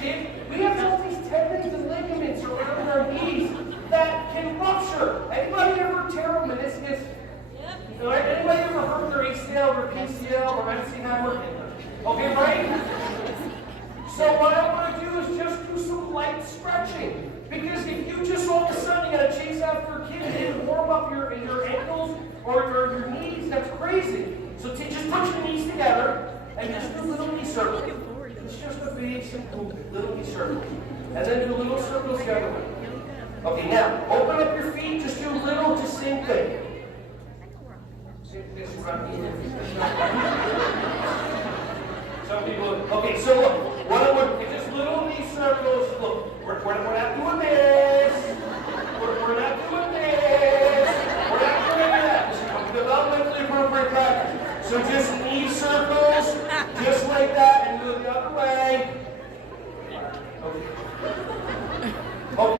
kid, we have all these tendons and ligaments around our knees that can rupture. Anybody ever tear a meniscus? Anybody ever hurt their ACL or PCL or MCL? Okay, right? So what I want to do is just do some light stretching. Because if you just all of a sudden you got to chase after a kid and didn't warm up your ankles or your knees, that's crazy. So just put your knees together and just do a little knee circle. It's just a big, simple little knee circle. And then do little circles the other way. Okay, now, open up your feet, just do little, just same thing. Some people, okay, so look, what I want, just little knee circles. Look, we're not doing this. We're not doing this. We're not doing that. This is developmentally appropriate practice. So just